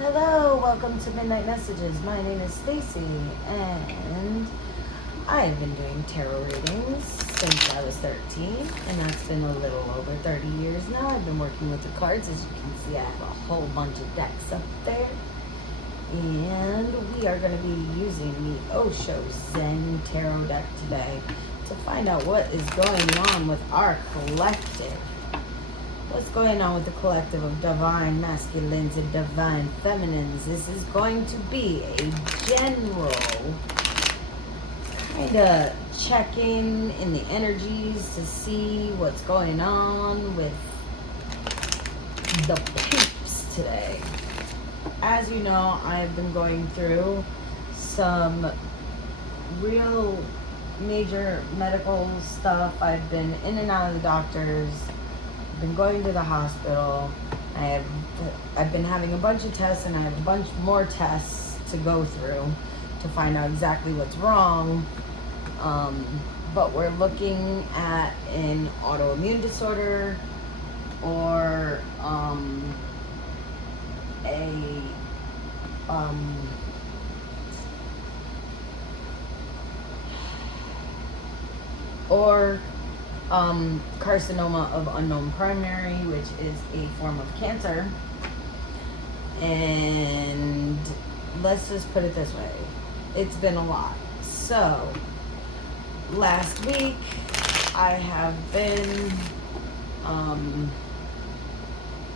Hello, welcome to Midnight Messages. My name is Stacy, and I have been doing tarot readings since I was 13, and that's been a little over 30 years now. I've been working with the cards. As you can see, I have a whole bunch of decks up there, and we are going to be using the Osho Zen Tarot deck today to find out what is going on with our collective. What's going on with the collective of divine masculines and divine feminines? This is going to be a general kind of check-in the energies to see what's going on with the peeps today. As you know, I've been going through some real major medical stuff. I've been in and out of the doctors. Been going to the hospital. I've been having a bunch of tests, and I have a bunch more tests to go through to find out exactly what's wrong. But we're looking at an autoimmune disorder or carcinoma of unknown primary, which is a form of cancer. And let's just put it this way, it's been a lot. So last week I have been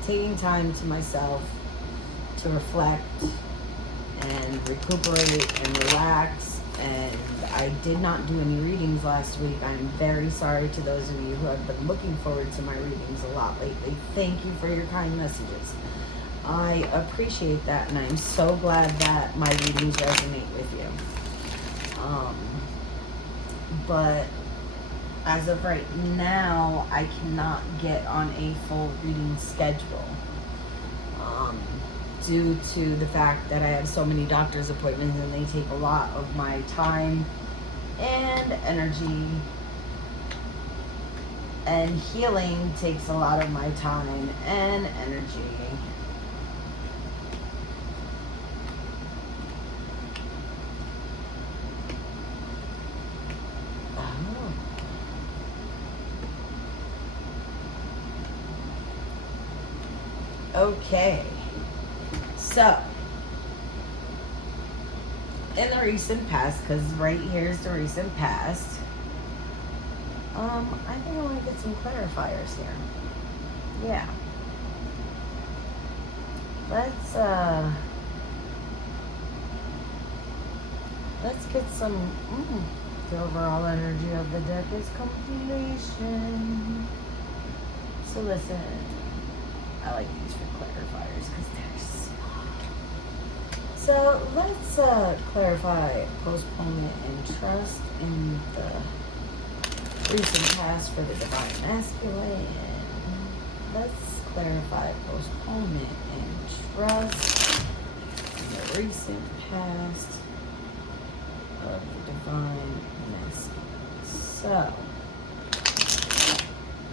taking time to myself to reflect and recuperate and relax, and I did not do any readings last week. I'm very sorry to those of you who have been looking forward to my readings a lot lately. Thank you for your kind messages. I appreciate that, and I'm so glad that my readings resonate with you. But as of right now, I cannot get on a full reading schedule. Due to the fact that I have so many doctor's appointments and they take a lot of my time and energy, and healing takes a lot of my time and energy. Okay. So, in the recent past, because right here is the recent past, I think I want to get some clarifiers here. Yeah. Let's get some, the overall energy of the deck is completion. So listen, I like these for clarifiers because they're small. So let's clarify postponement and trust in the recent past for the divine masculine. Let's clarify postponement and trust in the recent past of the divine masculine. So,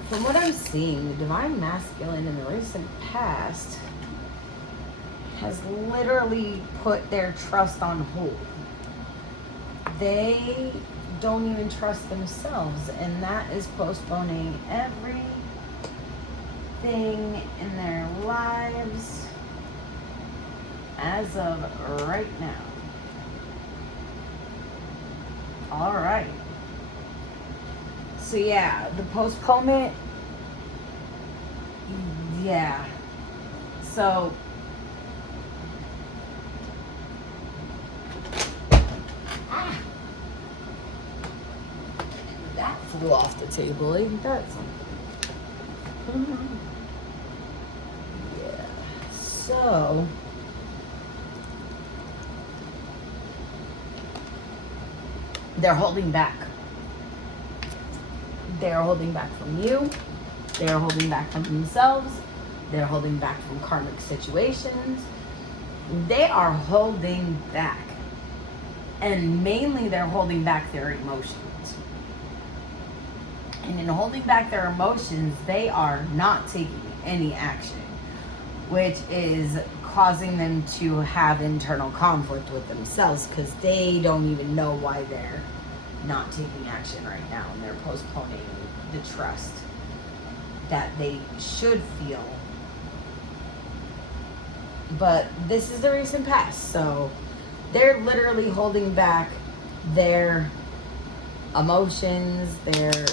from what I'm seeing, the divine masculine in the recent past has literally put their trust on hold. They don't even trust themselves, and that is postponing everything in their lives as of right now. All right. So yeah, the postponement, yeah. So that flew off the table. Ain't that something? Yeah. So they're holding back. They're holding back from you. They're holding back from themselves. They're holding back from karmic situations. They are holding back. And mainly they're holding back their emotions. And in holding back their emotions, they are not taking any action, which is causing them to have internal conflict with themselves because they don't even know why they're not taking action right now, and they're postponing the trust that they should feel. But this is the recent past, so they're literally holding back their emotions, they're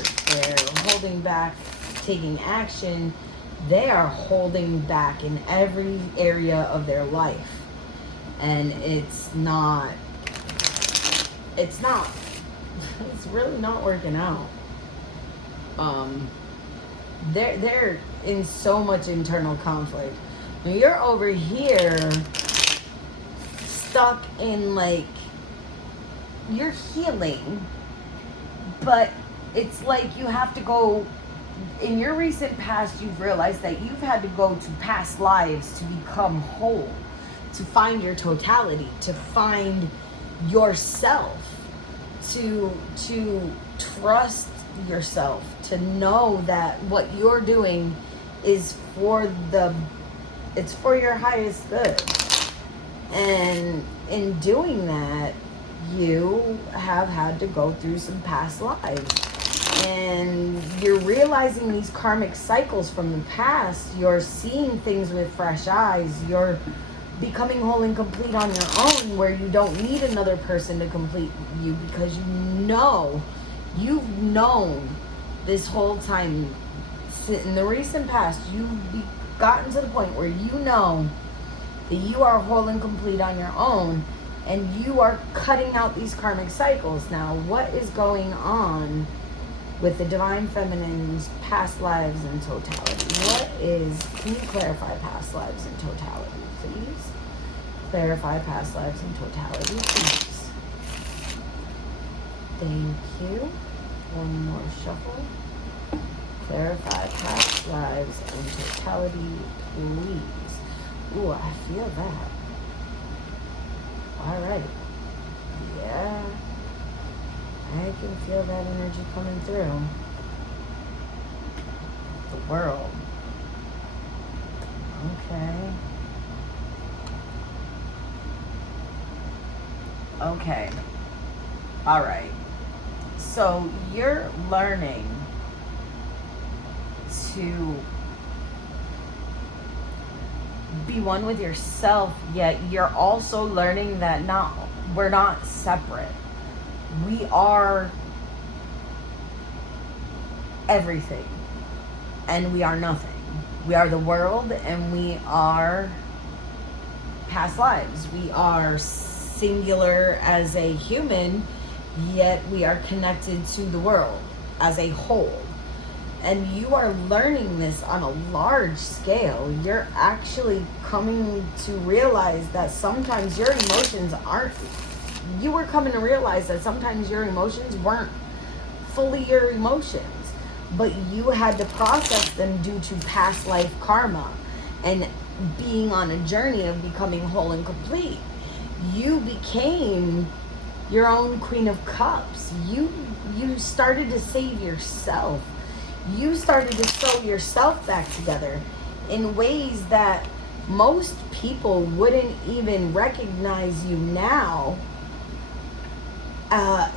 holding back taking action. They are holding back in every area of their life, and it's really not working out. They're in so much internal conflict. Now you're over here stuck in, like, you're healing, but it's like you have to go. In your recent past, you've realized that you've had to go to past lives to become whole, to find your totality, to find yourself, to trust yourself, to know that what you're doing is it's for your highest good. And in doing that, you have had to go through some past lives. And you're realizing these karmic cycles from the past. You're seeing things with fresh eyes. You're becoming whole and complete on your own, where you don't need another person to complete you, because you've known this whole time. In the recent past, you've gotten to the point where you know that you are whole and complete on your own, and you are cutting out these karmic cycles. Now, what is going on with the Divine Feminine's past lives in totality? Can you clarify past lives in totality, please? Clarify past lives in totality, please. Thank you. One more shuffle. Clarify past lives in totality, please. Ooh, I feel that. All right. Yeah. I can feel that energy coming through. The world. Okay. Okay. All right. So you're learning to be one with yourself, yet you're also learning that we're not separate. We are everything, and we are nothing. We are the world, and we are past lives. We are singular as a human, yet we are connected to the world as a whole. And you are learning this on a large scale. You're actually coming to realize that sometimes your emotions weren't fully your emotions, but you had to process them due to past life karma and being on a journey of becoming whole and complete. You became your own Queen of Cups. You started to save yourself. You started to sew yourself back together in ways that most people wouldn't even recognize you now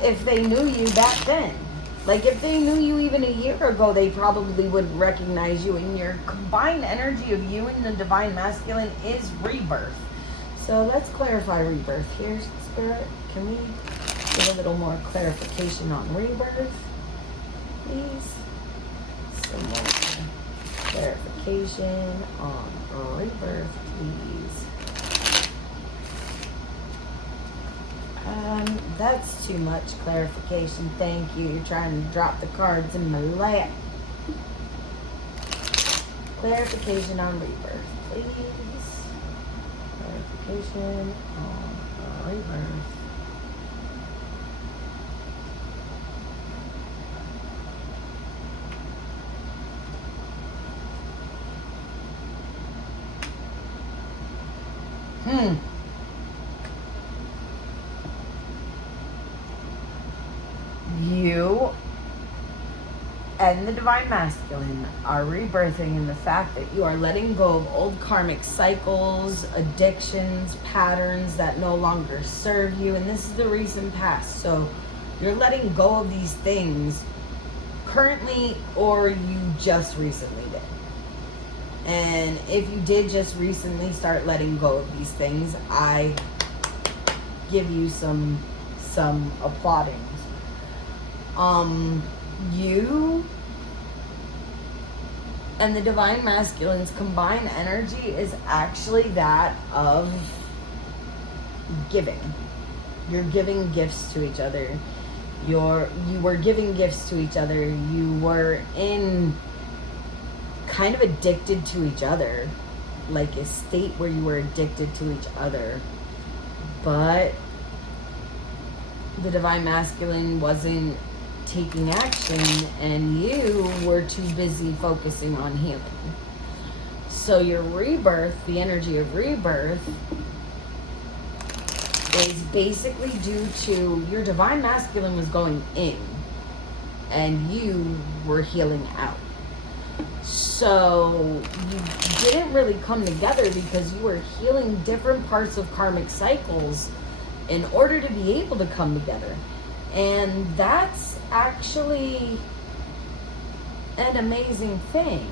if they knew you back then. Like, if they knew you even a year ago, they probably wouldn't recognize you. And your combined energy of you and the Divine Masculine is rebirth. So let's clarify rebirth here, Spirit. Can we get a little more clarification on rebirth, please? Some more clarification on rebirth, please. That's too much clarification. Thank you. You're trying to drop the cards in my lap. Clarification on rebirth, please. Clarification on rebirth. You and the Divine Masculine are rebirthing in the fact that you are letting go of old karmic cycles, addictions, patterns that no longer serve you. And this is the recent past. So you're letting go of these things currently, or you just recently did. And if you did just recently start letting go of these things, I give you some applaudings. You and the Divine Masculine's combined energy is actually that of giving. You're giving gifts to each other. You were giving gifts to each other. You were in kind of addicted to each other, like a state where you were addicted to each other. But the Divine Masculine wasn't taking action, and you were too busy focusing on healing. So your rebirth, the energy of rebirth, is basically due to your Divine Masculine was going in and you were healing out. So you didn't really come together because you were healing different parts of karmic cycles in order to be able to come together. And that's actually an amazing thing.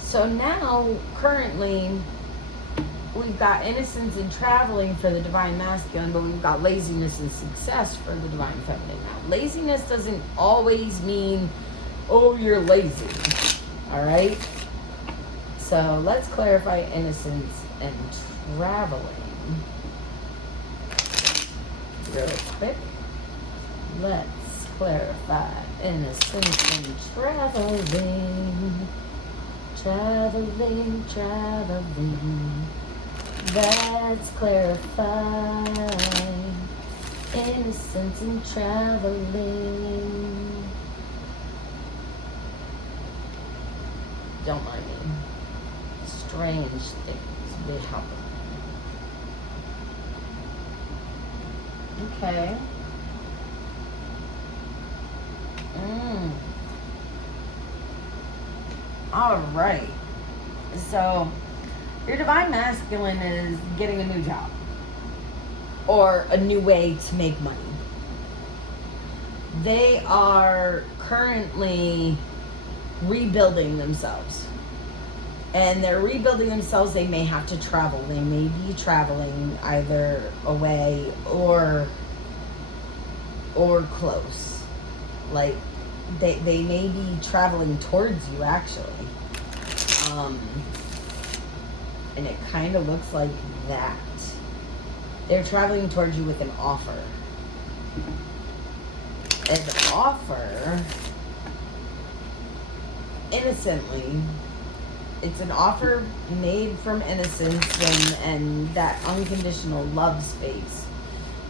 So now, currently, we've got innocence and traveling for the Divine Masculine, but we've got laziness and success for the Divine Feminine. Now, laziness doesn't always mean, oh, you're lazy. All right? So let's clarify innocence and traveling real quick. Let's clarify innocence and traveling. Traveling. Let's clarify innocence and traveling. Don't mind me. Strange things be happening. Okay. All right. So, your Divine Masculine is getting a new job or a new way to make money. They are currently rebuilding themselves. And they're rebuilding themselves. They may have to travel. They may be traveling either away or close. Like, they may be traveling towards you, actually. And it kind of looks like that. They're traveling towards you with an offer. An offer, innocently, it's an offer made from innocence and that unconditional love space.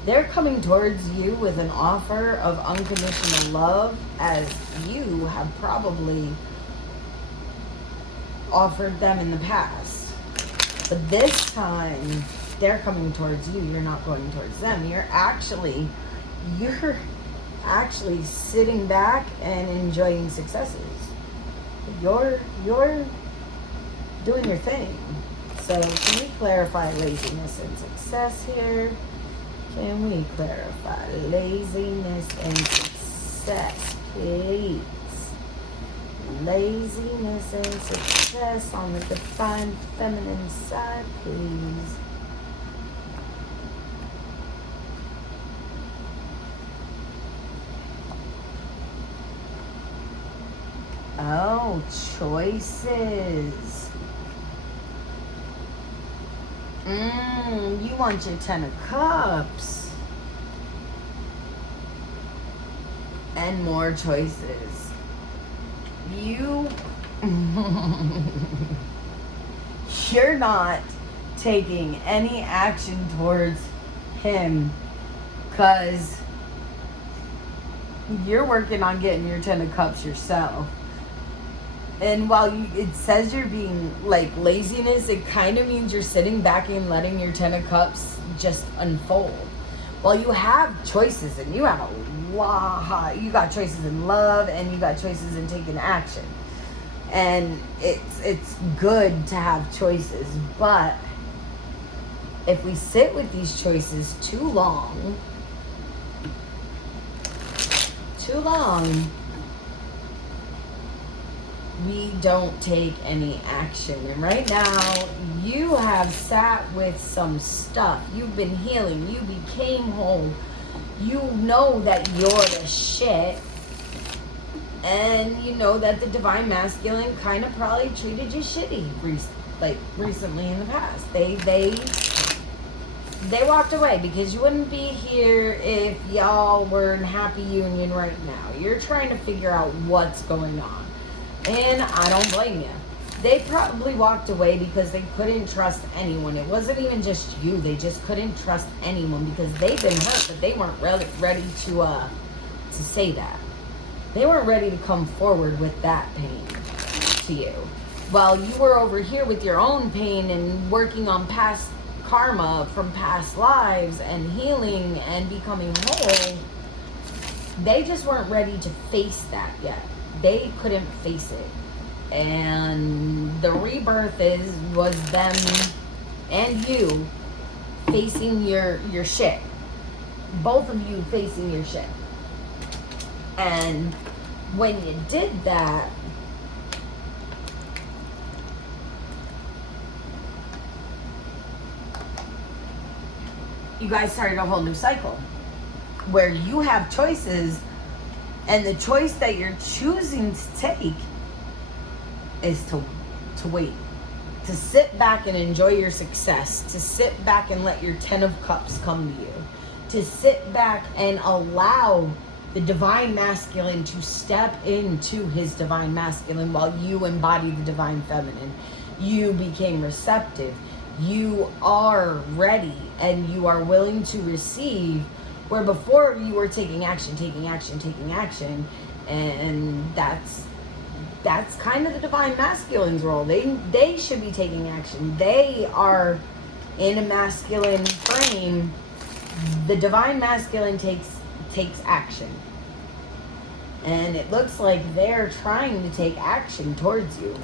They're coming towards you with an offer of unconditional love, as you have probably offered them in the past. But this time, they're coming towards you. You're not going towards them. You're actually sitting back and enjoying successes. You're doing your thing. So can we clarify laziness and success here? Can we clarify laziness and success, please? Laziness and success on the Divine Feminine side, please. Oh, choices. You want your 10 of Cups. And more choices. You're not taking any action towards him because you're working on getting your 10 of Cups yourself. And while it says you're being like laziness, it kind of means you're sitting back and letting your 10 of Cups just unfold. Well, you have choices, and you have a lot. You got choices in love, and you got choices in taking action. And it's good to have choices, but if we sit with these choices too long, we don't take any action. And right now, you have sat with some stuff. You've been healing. You became whole. You know that you're the shit. And you know that the divine masculine kind of probably treated you shitty recently in the past. They walked away because you wouldn't be here if y'all were in happy union right now. You're trying to figure out what's going on. And I don't blame you. They probably walked away because they couldn't trust anyone. It wasn't even just you. They just couldn't trust anyone because they've been hurt, but they weren't ready to say that. They weren't ready to come forward with that pain to you. While you were over here with your own pain and working on past karma from past lives and healing and becoming whole, they just weren't ready to face that yet. They couldn't face it. And the rebirth was them and you facing your shit. Both of you facing your shit. And when you did that, you guys started a whole new cycle where you have choices, and the choice that you're choosing to take is to wait, to sit back and enjoy your success, to sit back and let your 10 of Cups come to you, to sit back and allow the divine masculine to step into his divine masculine while you embody the divine feminine. You became receptive. You are ready and you are willing to receive, where before you were taking action, and that's kind of the divine masculine's role. They should be taking action. They are in a masculine frame. The divine masculine takes action. And it looks like they're trying to take action towards you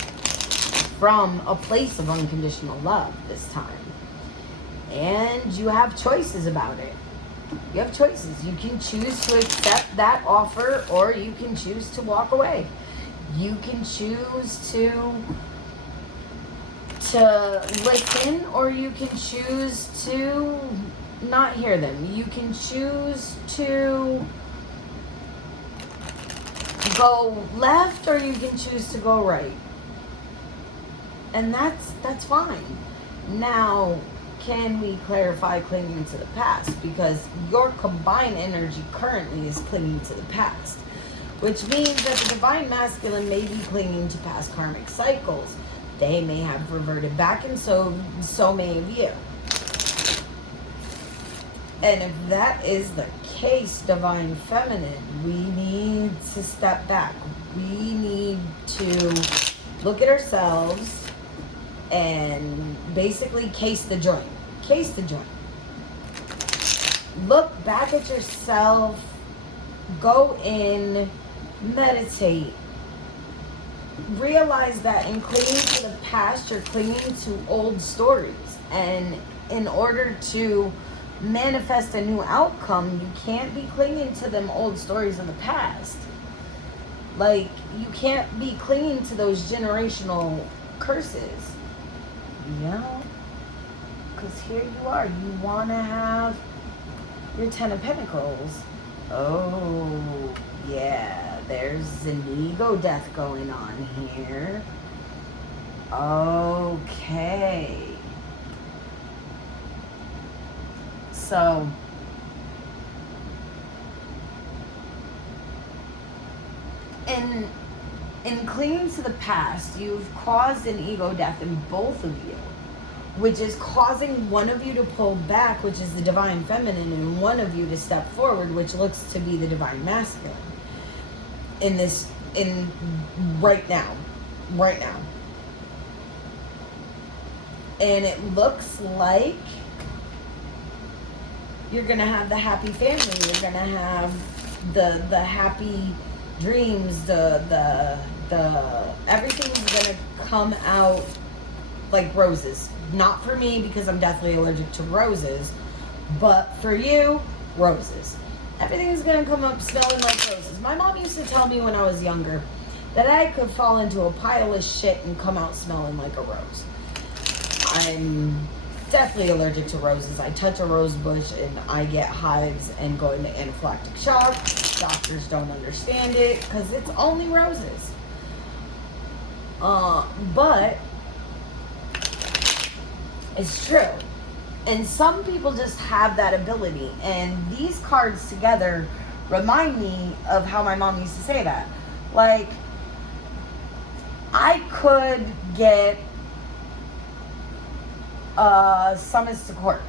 from a place of unconditional love this time. And you have choices about it. You have choices. You can choose to accept that offer, or you can choose to walk away. You can choose to listen, or you can choose to not hear them. You can choose to go left, or you can choose to go right. And that's fine. Now, can we clarify clinging to the past? Because your combined energy currently is clinging to the past, which means that the divine masculine may be clinging to past karmic cycles. They may have reverted back, and so may of you. And if that is the case, divine feminine, we need to step back. We need to look at ourselves and basically case the joint. Case the joint. Look back at yourself. Go in. Meditate. Realize that in clinging to the past, you're clinging to old stories. And in order to manifest a new outcome, you can't be clinging to them old stories in the past. Like, you can't be clinging to those generational curses. You know? Because here you are. You want to have your 10 of Pentacles. Oh, yeah. There's an ego death going on here. Okay. So, in clinging to the past, you've caused an ego death in both of you, which is causing one of you to pull back, which is the divine feminine, and one of you to step forward, which looks to be the divine masculine. Right now. And it looks like You're gonna have the happy family. You're gonna have the happy dreams. The everything's gonna come out like roses. Not for me, because I'm deathly allergic to roses, but for you, roses. Everything's gonna come up smelling like roses. My mom used to tell me when I was younger that I could fall into a pile of shit and come out smelling like a rose. I'm deathly allergic to roses. I touch a rose bush and I get hives and go into anaphylactic shock. Doctors don't understand it because it's only roses. But it's true. And some people just have that ability. And these cards together remind me of how my mom used to say that. Like, I could get summons to court.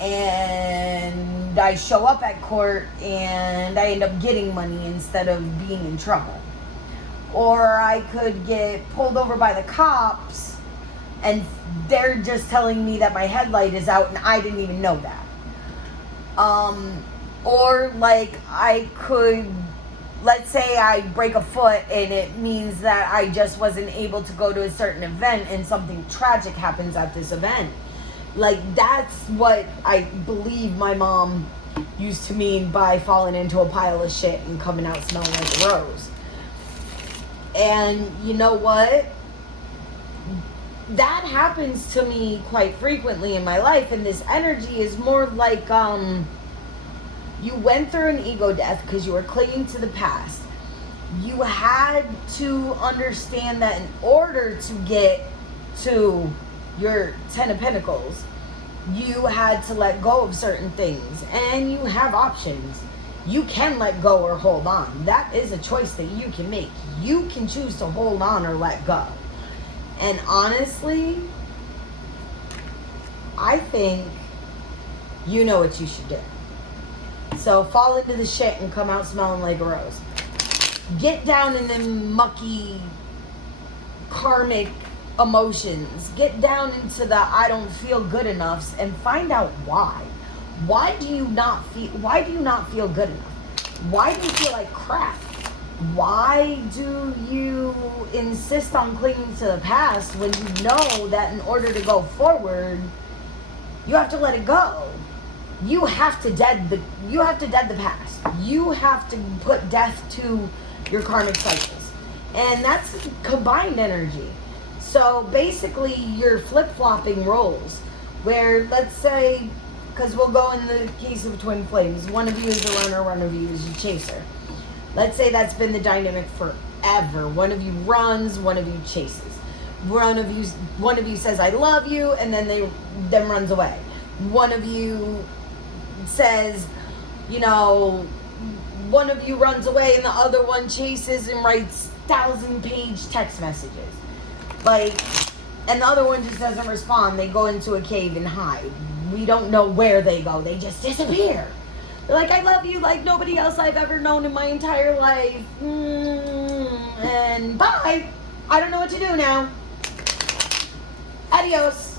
And I show up at court and I end up getting money instead of being in trouble. Or I could get pulled over by the cops and they're just telling me that my headlight is out and I didn't even know that. Or like I could, let's say I break a foot and it means that I just wasn't able to go to a certain event and something tragic happens at this event. Like, that's what I believe my mom used to mean by falling into a pile of shit and coming out smelling like a rose. And you know what? That happens to me quite frequently in my life, and this energy is more like you went through an ego death because you were clinging to the past. You had to understand that in order to get to your 10 of Pentacles, you had to let go of certain things, and you have options. You can let go or hold on. That is a choice that you can make. You can choose to hold on or let go. And honestly, I think you know what you should do. So fall into the shit and come out smelling like a rose. Get down in them mucky karmic emotions. Get down into the I don't feel good enoughs and find out why. Why do you not feel good enough? Why do you feel like crap? Why do you insist on clinging to the past when you know that in order to go forward, you have to let it go? You have to dead the past. You have to put death to your karmic cycles. And that's combined energy. So basically you're flip-flopping roles where, let's say, because we'll go in the case of twin flames, one of you is a runner, one of you is a chaser. Let's say that's been the dynamic forever. One of you runs, one of you chases. One of you says I love you, and then runs away. One of you says, one of you runs away and the other one chases and writes 1,000-page text messages. And the other one just doesn't respond. They go into a cave and hide. We don't know where they go. They just disappear. They're like, I love you like nobody else I've ever known in my entire life. And bye. I don't know what to do now. Adios.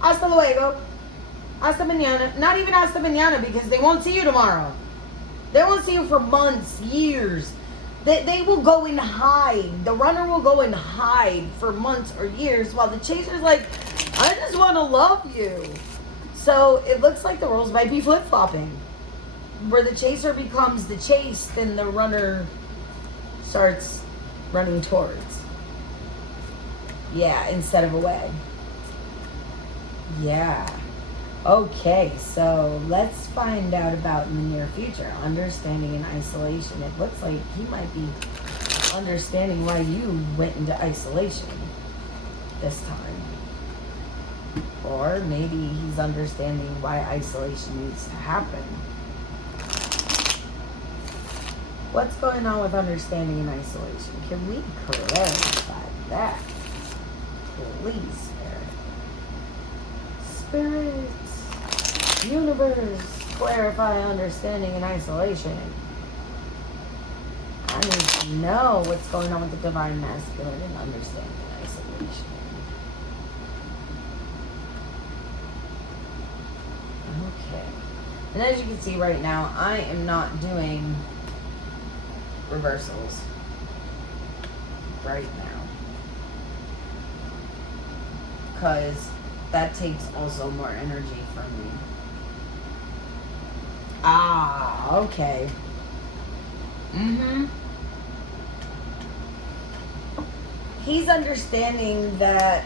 Hasta luego. Hasta mañana. Not even hasta mañana, because they won't see you tomorrow. They won't see you for months, years. They will go and hide. The runner will go and hide for months or years while the chaser's like, I just want to love you. So it looks like the roles might be flip-flopping. Where the chaser becomes the chase, then the runner starts running towards. Yeah, instead of away. Yeah. Okay, so let's find out about in the near future. Understanding in isolation. It looks like he might be understanding why you went into isolation this time. Or maybe he's understanding why isolation needs to happen. What's going on with understanding in isolation? Can we clarify that? Please, Spirit. Universe, clarify understanding in isolation. I need to know what's going on with the divine masculine and understanding in isolation. Okay. And as you can see right now, I am not doing reversals right now, because that takes also more energy from me. Ah, okay. He's understanding that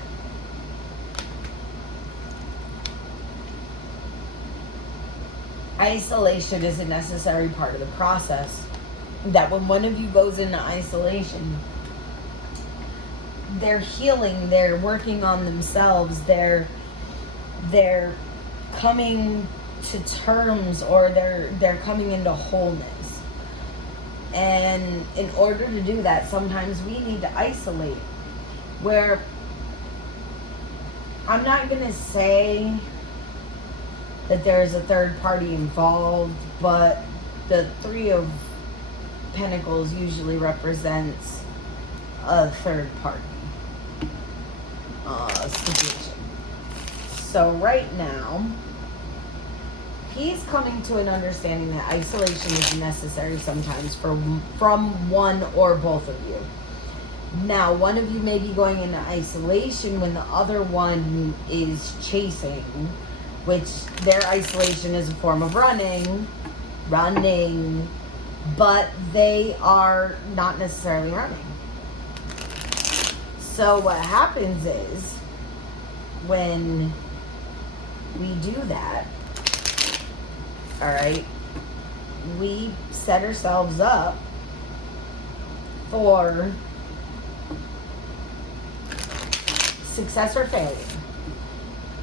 isolation is a necessary part of the process. That when one of you goes into isolation, they're healing, they're working on themselves, they're coming to terms, or they're coming into wholeness. And in order to do that, sometimes we need to isolate. Where I'm not going to say that there's a third party involved, but the Three of Pentacles usually represents a third party situation. So right now, he's coming to an understanding that isolation is necessary sometimes from one or both of you. Now, one of you may be going into isolation when the other one is chasing, which their isolation is a form of running, but they are not necessarily running. So what happens is, when we do that, all right, we set ourselves up for success or failure.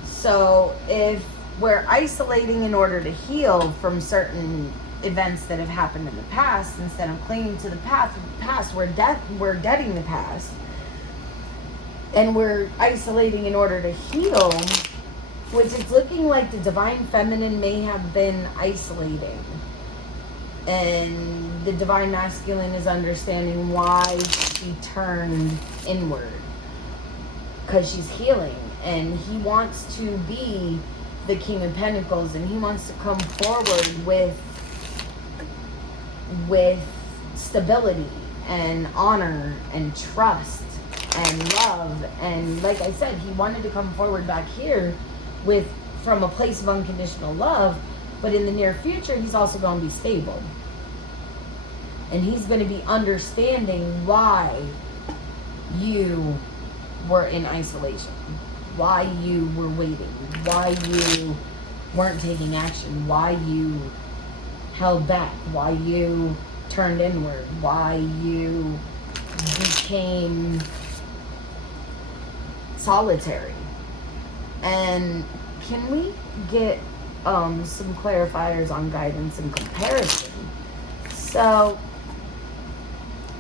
So if we're isolating in order to heal from certain events that have happened in the past, instead of clinging to the past, we're deading the past, and we're isolating in order to heal, which it's looking like the Divine Feminine may have been isolating, and the Divine Masculine is understanding why she turned inward, because she's healing, and he wants to be the King of Pentacles, and he wants to come forward with stability and honor and trust and love. And like I said, he wanted to come forward back here from a place of unconditional love, but in the near future he's also going to be stable, and he's going to be understanding why you were in isolation, why you were waiting, why you weren't taking action, why you held back, why you turned inward, why you became solitary. And can we get some clarifiers on guidance and comparison? So,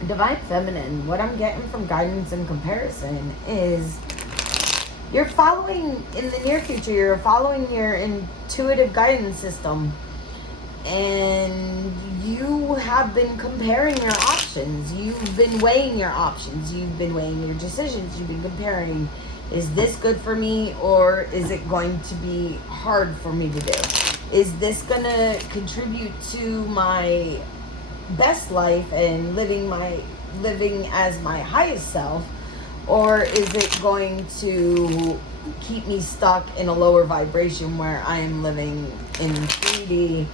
Divine Feminine, what I'm getting from guidance and comparison is you're following, in the near future, you're following your intuitive guidance system, and you have been comparing your options. You've been weighing your options. You've been weighing your decisions. You've been comparing, is this good for me, or is it going to be hard for me to do? Is this going to contribute to my best life and living as my highest self, or is it going to keep me stuck in a lower vibration where I am living in 3D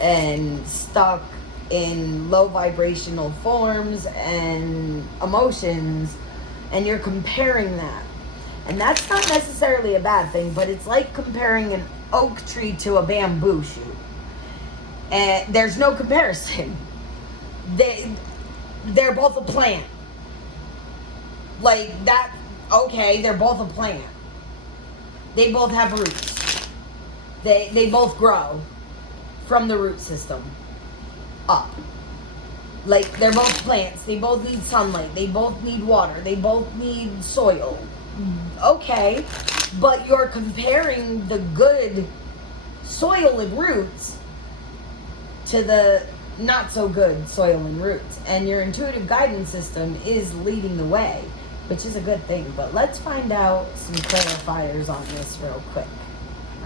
and stuck in low vibrational forms and emotions, and you're comparing that? And that's not necessarily a bad thing, but it's like comparing an oak tree to a bamboo shoot, and there's no comparison. They're both a plant. Like that, okay, they're both a plant. They both have roots. They both grow from the root system up. Like, they're both plants. They both need sunlight. They both need water. They both need soil. Okay, but you're comparing the good soil and roots to the not so good soil and roots, and your intuitive guidance system is leading the way, which is a good thing. But let's find out some clarifiers on this real quick.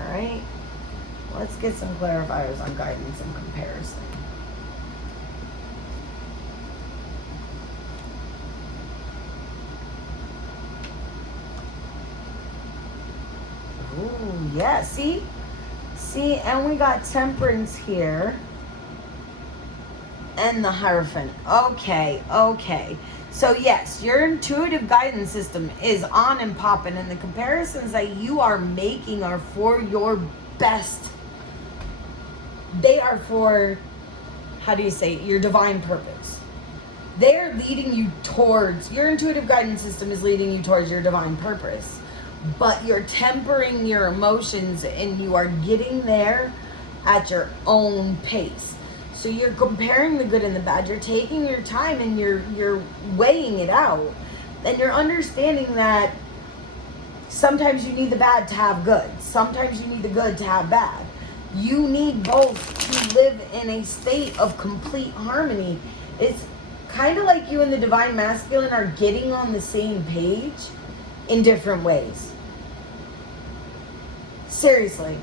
All right, Let's get some clarifiers on guidance and comparison. Ooh, yeah, see? See, and we got temperance here. And the Hierophant. Okay, okay. So yes, your intuitive guidance system is on and popping, and the comparisons that you are making are for your best. They are for, how do you say it, your divine purpose. They're leading you towards, your intuitive guidance system is leading you towards your divine purpose. But you're tempering your emotions and you are getting there at your own pace. So you're comparing the good and the bad. You're taking your time and you're weighing it out. And you're understanding that sometimes you need the bad to have good. Sometimes you need the good to have bad. You need both to live in a state of complete harmony. It's kind of like you and the divine masculine are getting on the same page in different ways. Seriously.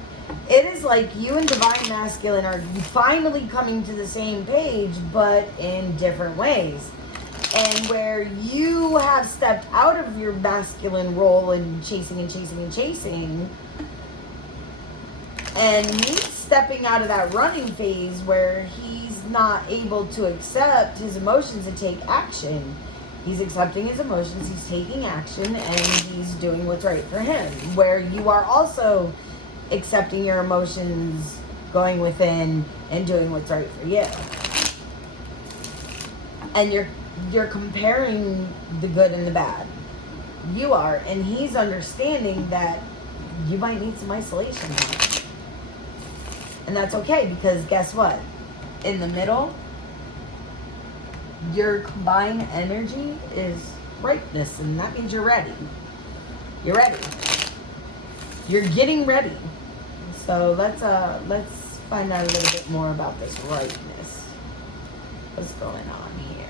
It is like you and divine masculine are finally coming to the same page, but in different ways. And where you have stepped out of your masculine role and chasing and chasing and chasing, and he's stepping out of that running phase where he's not able to accept his emotions and take action. He's accepting his emotions, he's taking action, and he's doing what's right for him. Where you are also accepting your emotions, going within, and doing what's right for you. And you're comparing the good and the bad. You are, and he's understanding that you might need some isolation now. And that's okay, because guess what? In the middle, your combined energy is rightness, and that means you're ready. You're ready. You're getting ready. So let's find out a little bit more about this rightness. What's going on here?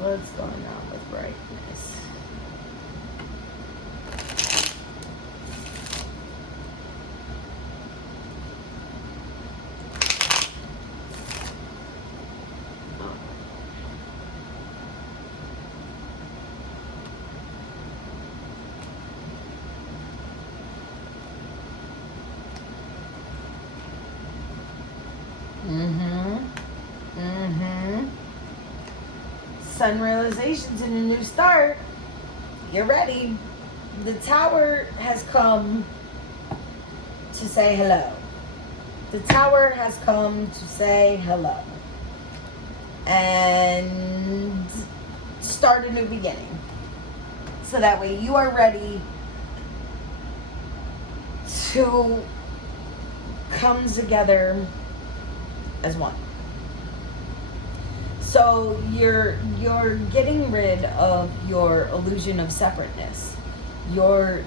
What's going on with rightness? Sun realizations and a new start. You're ready. The Tower has come to say hello. The Tower has come to say hello. And start a new beginning. So that way you are ready to come together as one. So you're getting rid of your illusion of separateness. You're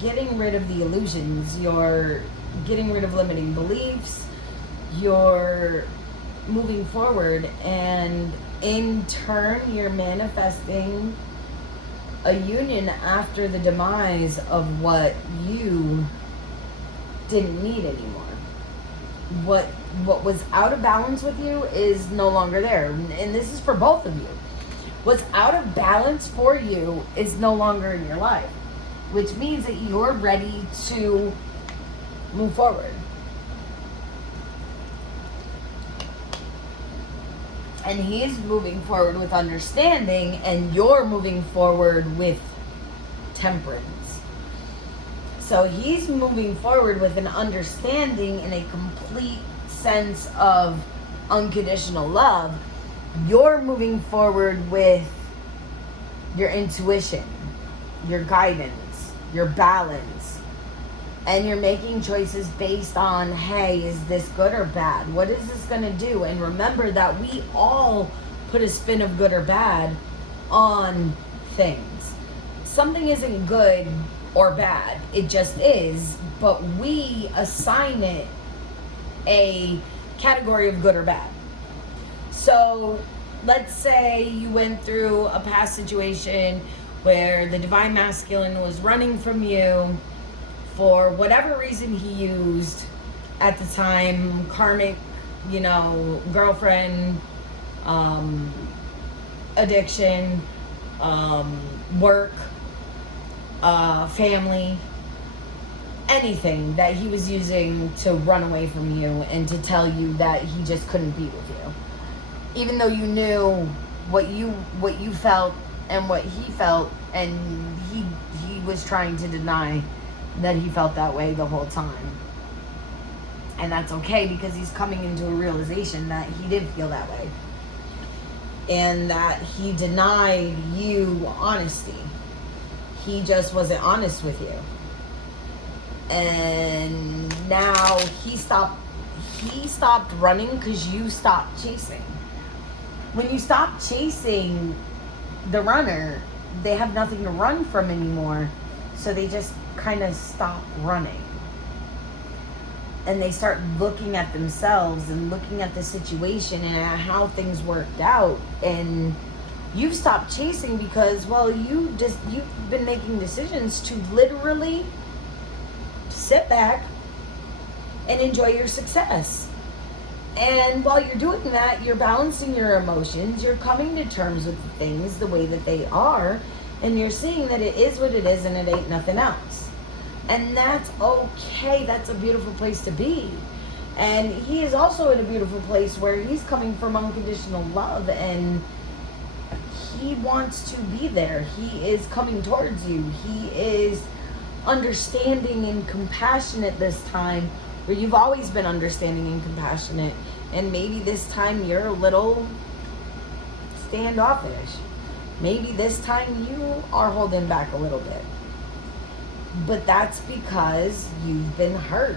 getting rid of the illusions. You're getting rid of limiting beliefs. You're moving forward, and in turn you're manifesting a union after the demise of what you didn't need anymore. What was out of balance with you is no longer there. And this is for both of you. What's out of balance for you is no longer in your life, which means that you're ready to move forward. And he's moving forward with understanding, and you're moving forward with temperance. So he's moving forward with an understanding and a complete sense of unconditional love. You're moving forward with your intuition, your guidance, your balance. And you're making choices based on, hey, is this good or bad? What is this going to do? And remember that we all put a spin of good or bad on things. Something isn't good or bad, it just is, but we assign it a category of good or bad. So let's say you went through a past situation where the divine masculine was running from you for whatever reason he used at the time, karmic, girlfriend, addiction, work, family, anything that he was using to run away from you and to tell you that he just couldn't be with you. Even though you knew what you felt and what he felt, and he was trying to deny that he felt that way the whole time. And that's okay, because he's coming into a realization that he did feel that way. And that he denied you honesty. He just wasn't honest with you. And now he stopped running because you stopped chasing. When you stop chasing the runner, they have nothing to run from anymore. So they just kind of stop running. And they start looking at themselves and looking at the situation and at how things worked out. And you've stopped chasing because, well, you've been making decisions to literally sit back and enjoy your success. And while you're doing that, you're balancing your emotions, you're coming to terms with things the way that they are, and you're seeing that it is what it is and it ain't nothing else. And that's okay. That's a beautiful place to be. And he is also in a beautiful place where he's coming from unconditional love, and he wants to be there. He is coming towards you. He is understanding and compassionate this time, where you've always been understanding and compassionate, and maybe this time you're a little standoffish. Maybe this time you are holding back a little bit. But that's because you've been hurt.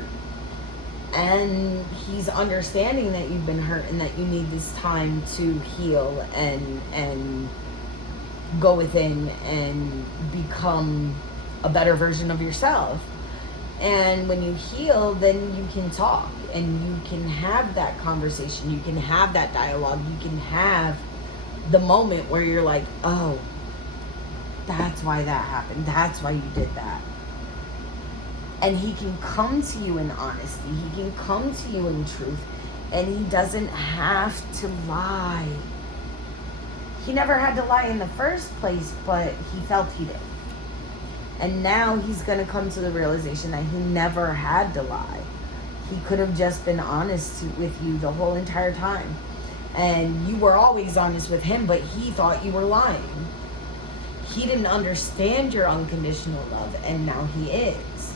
And he's understanding that you've been hurt and that you need this time to heal and go within and become a better version of yourself. And when you heal, then you can talk and you can have that conversation. You can have that dialogue. You can have the moment where you're like, oh, that's why that happened. That's why you did that. And he can come to you in honesty. He can come to you in truth. And he doesn't have to lie. He never had to lie in the first place, but he felt he did. And now he's going to come to the realization that he never had to lie. He could have just been honest with you the whole entire time. And you were always honest with him, but he thought you were lying. He didn't understand your unconditional love, and now he is.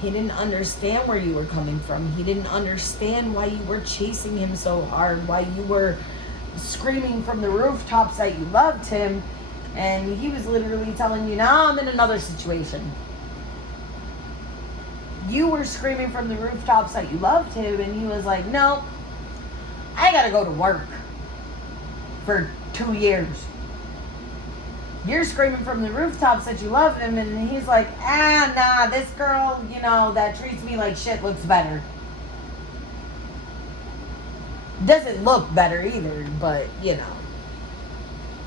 He didn't understand where you were coming from. He didn't understand why you were chasing him so hard, why you were screaming from the rooftops that you loved him. And he was literally telling you, now I'm in another situation. You were screaming from the rooftops that you loved him, and he was like, no, I gotta go to work for 2 years. You're screaming from the rooftops that you love him, and he's like, nah, this girl, that treats me like shit looks better. Doesn't look better either, but,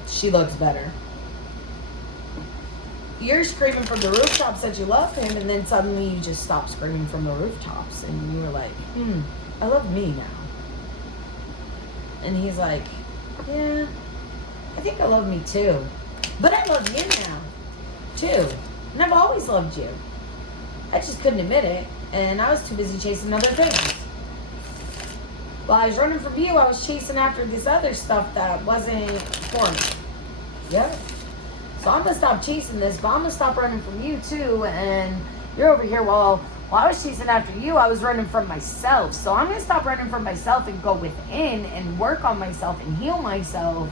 she looks better. You're screaming from the rooftops that you love him, and then suddenly you just stop screaming from the rooftops, and you were like, I love me now. And he's like, yeah, I think I love me too. But I love you now, too. And I've always loved you. I just couldn't admit it, and I was too busy chasing other things. While I was running from you, I was chasing after this other stuff that wasn't for me. Yep. So I'm going to stop chasing this, but I'm going to stop running from you, too. And you're over here, while I was chasing after you, I was running from myself. So I'm going to stop running from myself and go within and work on myself and heal myself.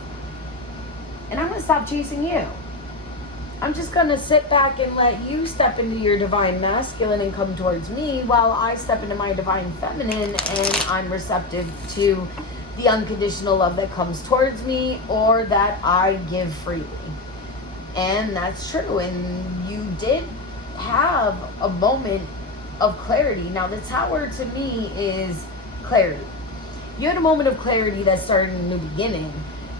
And I'm going to stop chasing you. I'm just going to sit back and let you step into your divine masculine and come towards me, while I step into my divine feminine and I'm receptive to the unconditional love that comes towards me or that I give freely. And that's true. And you did have a moment of clarity. Now, the tower to me is clarity. You had a moment of clarity that started in a new beginning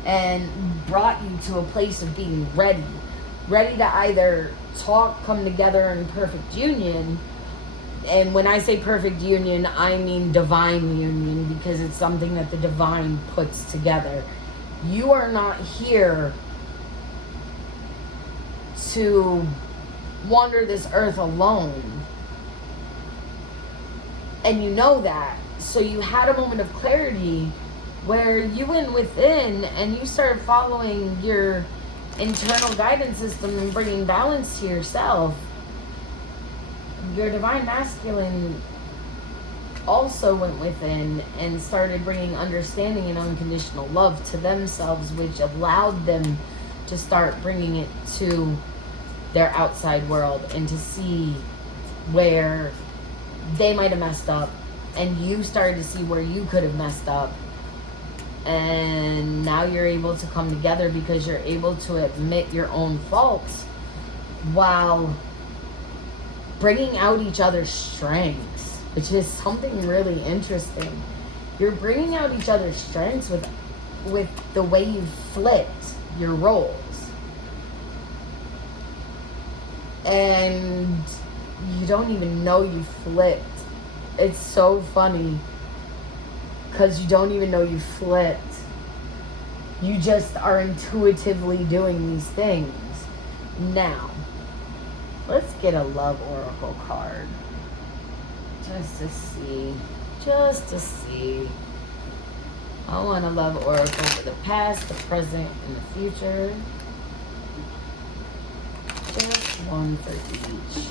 and brought you to a place of being ready. Ready to either talk, come together in perfect union. And when I say perfect union, I mean divine union, because it's something that the divine puts together. You are not here to wander this earth alone. And you know that. So you had a moment of clarity where you went within and you started following your internal guidance system and bringing balance to yourself. Your divine masculine also went within and started bringing understanding and unconditional love to themselves, which allowed them to start bringing it to their outside world and to see where they might have messed up, and you started to see where you could have messed up. And now you're able to come together because you're able to admit your own faults while bringing out each other's strengths, which is something really interesting. You're bringing out each other's strengths with the way you flipped your roles. And you don't even know you flipped. It's so funny because you don't even know you flipped. You just are intuitively doing these things. Now, let's get a love oracle card. Just to see. I want a love oracle for the past, the present, and the future. Just one for each.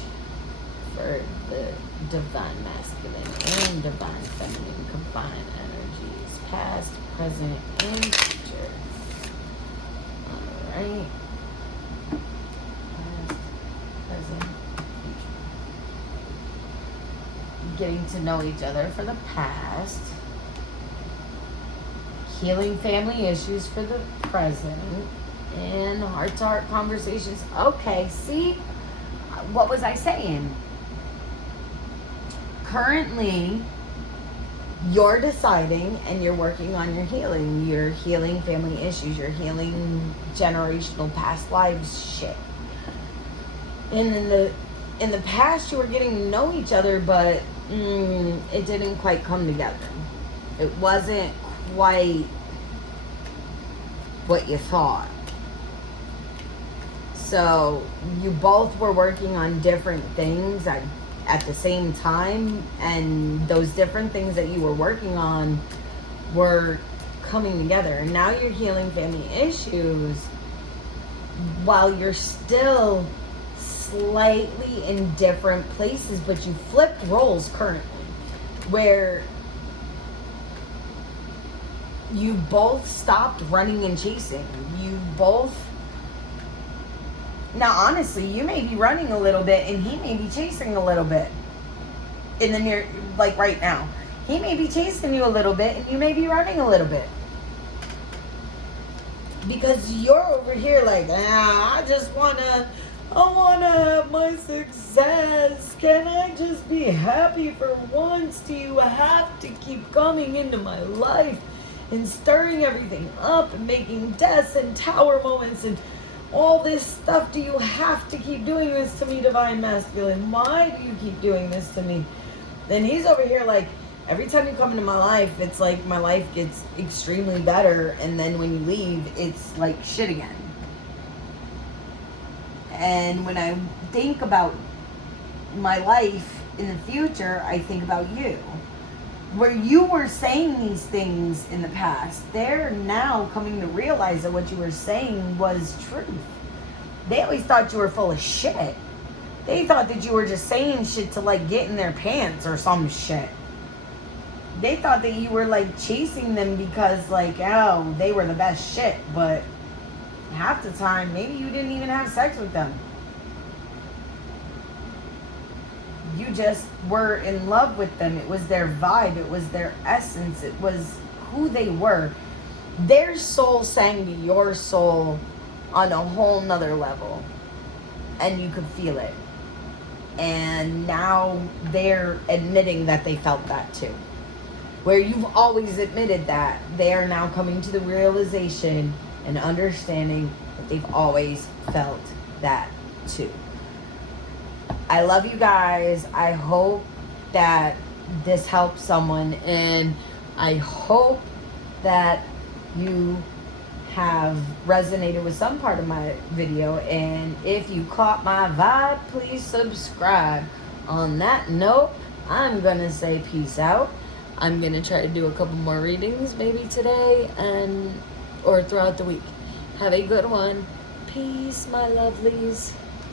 For the divine masculine and divine feminine combined energies. Past, present, and future. Alright. Past, present, future. Getting to know each other for the past. Healing family issues for the present. And heart-to-heart conversations. Okay, see? What was I saying? Currently, you're deciding and you're working on your healing. You're healing family issues. You're healing generational past lives shit. And in the past, you were getting to know each other, but it didn't quite come together. It wasn't quite what you thought. So you both were working on different things at the same time, and those different things that you were working on were coming together. And now you're healing family issues while you're still slightly in different places, but you flipped roles currently, where you both stopped running and chasing. You both... Now, honestly, you may be running a little bit and he may be chasing a little bit. In the near, like right now. He may be chasing you a little bit and you may be running a little bit. Because you're over here like, I wanna have my success. Can I just be happy for once? Do you have to keep coming into my life and stirring everything up and making deaths and tower moments and all this stuff? Do you have to keep doing this to me, divine masculine? Why do you keep doing this to me? Then he's over here like, every time you come into my life, it's like my life gets extremely better, and then when you leave, it's like shit again. And when I think about my life in the future, I think about you. Where you were saying these things in the past, they're now coming to realize that what you were saying was truth. They always thought you were full of shit. They thought that you were just saying shit to like get in their pants or some shit. They thought that you were like chasing them because like, oh, they were the best shit. But half the time, maybe you didn't even have sex with them. You just were in love with them. It was their vibe. It was their essence. It was who they were. Their soul sang to your soul on a whole nother level. And you could feel it. And now they're admitting that they felt that too. where you've always admitted that, they are now coming to the realization and understanding that they've always felt that too. I love you guys. I hope that this helps someone, and I hope that you have resonated with some part of my video, and if you caught my vibe, please subscribe. On that note, I'm gonna say peace out. I'm gonna try to do a couple more readings maybe today or throughout the week. Have a good one. Peace, my lovelies.